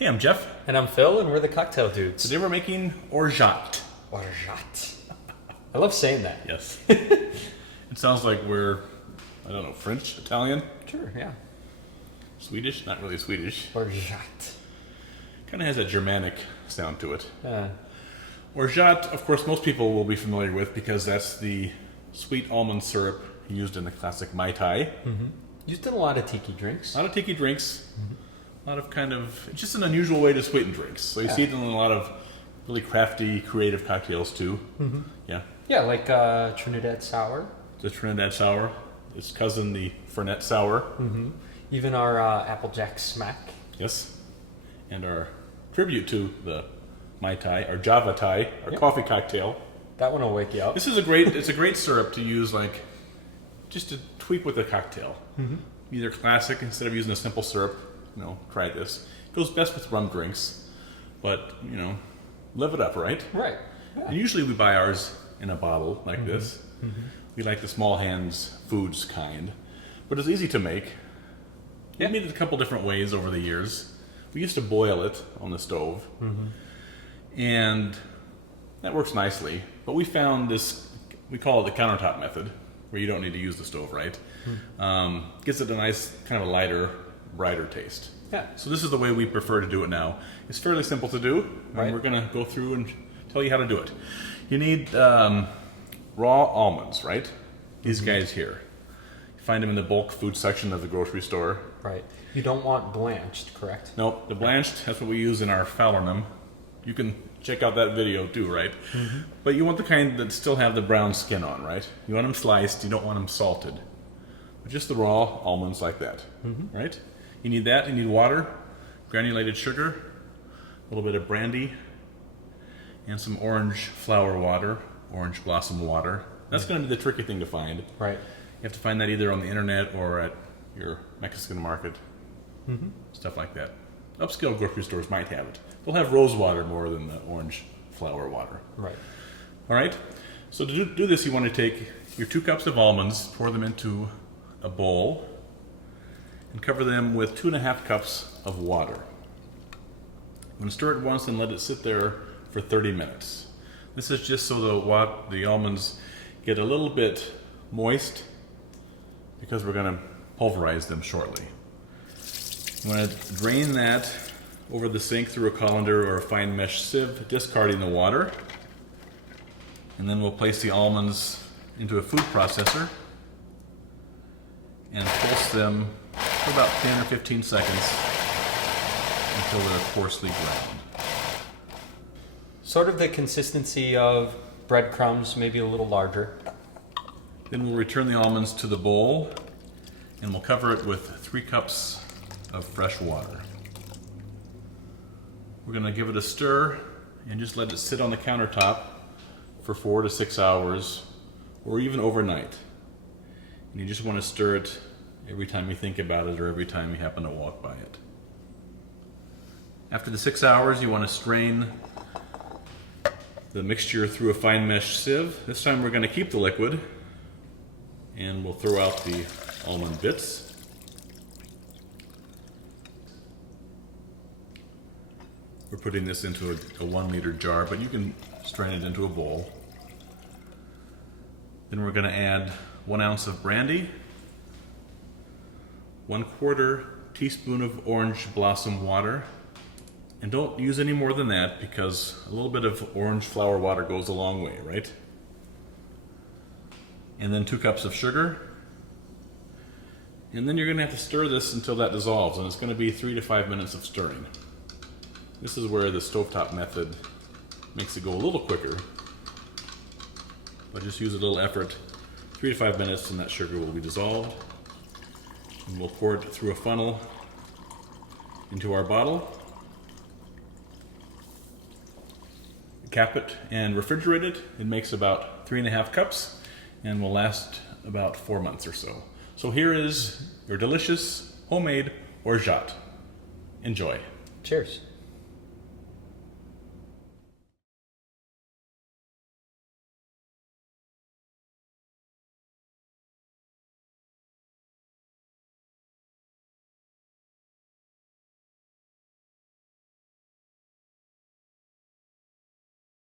Hey, I'm Jeff. And I'm Phil, and we're the Cocktail Dudes. Today we're making Orgeat. Orgeat. I love saying that. Yes. It sounds like we're, I don't know, French, Italian? Sure, yeah. Swedish? Not really Swedish. Orgeat. Kind of has a Germanic sound to it. Uh, Orgeat, of course, most people will be familiar with because that's the sweet almond syrup used in the classic Mai Tai. mm-hmm. Used in a lot of tiki drinks. A lot of tiki drinks. A lot of kind of, it's just an unusual way to sweeten drinks. So you see it in a lot of really crafty, creative cocktails too. Mm-hmm. Yeah. Yeah, like Trinidad Sour. The Trinidad Sour. Its cousin, the Fernet Sour. Mm-hmm. Even our Applejack Smack. Yes. And our tribute to the Mai Tai, our Java Tai, our coffee cocktail. That one will wake you up. This is a great syrup to use like, just to tweak with a cocktail. Mm-hmm. Either classic, instead of using a simple syrup, try this. It goes best with rum drinks, but, live it up, right? Right. Yeah. And usually we buy ours in a bottle like this. Mm-hmm. We like the small hands foods kind, but it's easy to make. We made it a couple different ways over the years. We used to boil it on the stove, and that works nicely. But we found this, we call it the countertop method, where you don't need to use the stove, right? Gives it a nice, kind of a lighter, brighter taste. Yeah. So this is the way we prefer to do it now. It's fairly simple to do, Right. and we're going to go through and tell you how to do it. You need raw almonds, right? These guys here. You find them in the bulk food section of the grocery store. Right. You don't want blanched, correct? Nope, the blanched, that's what we use in our Falernum. You can check out that video too, right? But you want the kind that still have the brown skin on, right? You want them sliced, you don't want them salted. But just the raw almonds like that, right? You need that, you need water, granulated sugar, a little bit of brandy, and some orange flower water, orange blossom water. That's going to be the tricky thing to find. Right. You have to find that either on the internet or at your Mexican market, stuff like that. Upscale grocery stores might have it. They'll have rose water more than the orange flower water. Right. All right? So to do this, you want to take your 2 cups of almonds, pour them into a bowl, and cover them with 2.5 cups of water. I'm going to stir it once and let it sit there for 30 minutes. This is just so the almonds get a little bit moist, because we're going to pulverize them shortly. I'm going to drain that over the sink through a colander or a fine mesh sieve, discarding the water. And then we'll place the almonds into a food processor and pulse them for about 10 or 15 seconds until they're coarsely ground. Sort of the consistency of breadcrumbs, maybe a little larger. Then we'll return the almonds to the bowl and we'll cover it with 3 cups of fresh water. We're going to give it a stir and just let it sit on the countertop for 4 to 6 hours or even overnight. And you just want to stir it every time you think about it or every time you happen to walk by it. After the 6 hours, you want to strain the mixture through a fine mesh sieve. This time we're going to keep the liquid and we'll throw out the almond bits. We're putting this into a 1 liter jar, but you can strain it into a bowl. Then we're going to add 1 ounce of brandy, 1/4 teaspoon of orange blossom water, and don't use any more than that because a little bit of orange flower water goes a long way, right? And then 2 cups of sugar. And then you're going to have to stir this until that dissolves, and it's going to be 3 to 5 minutes of stirring. This is where the stovetop method makes it go a little quicker, but just use a little effort. 3 to 5 minutes and that sugar will be dissolved. And we'll pour it through a funnel into our bottle. Cap it and refrigerate it. It makes about 3.5 cups and will last about 4 months or so. So here is your delicious homemade Orgeat. Enjoy. Cheers.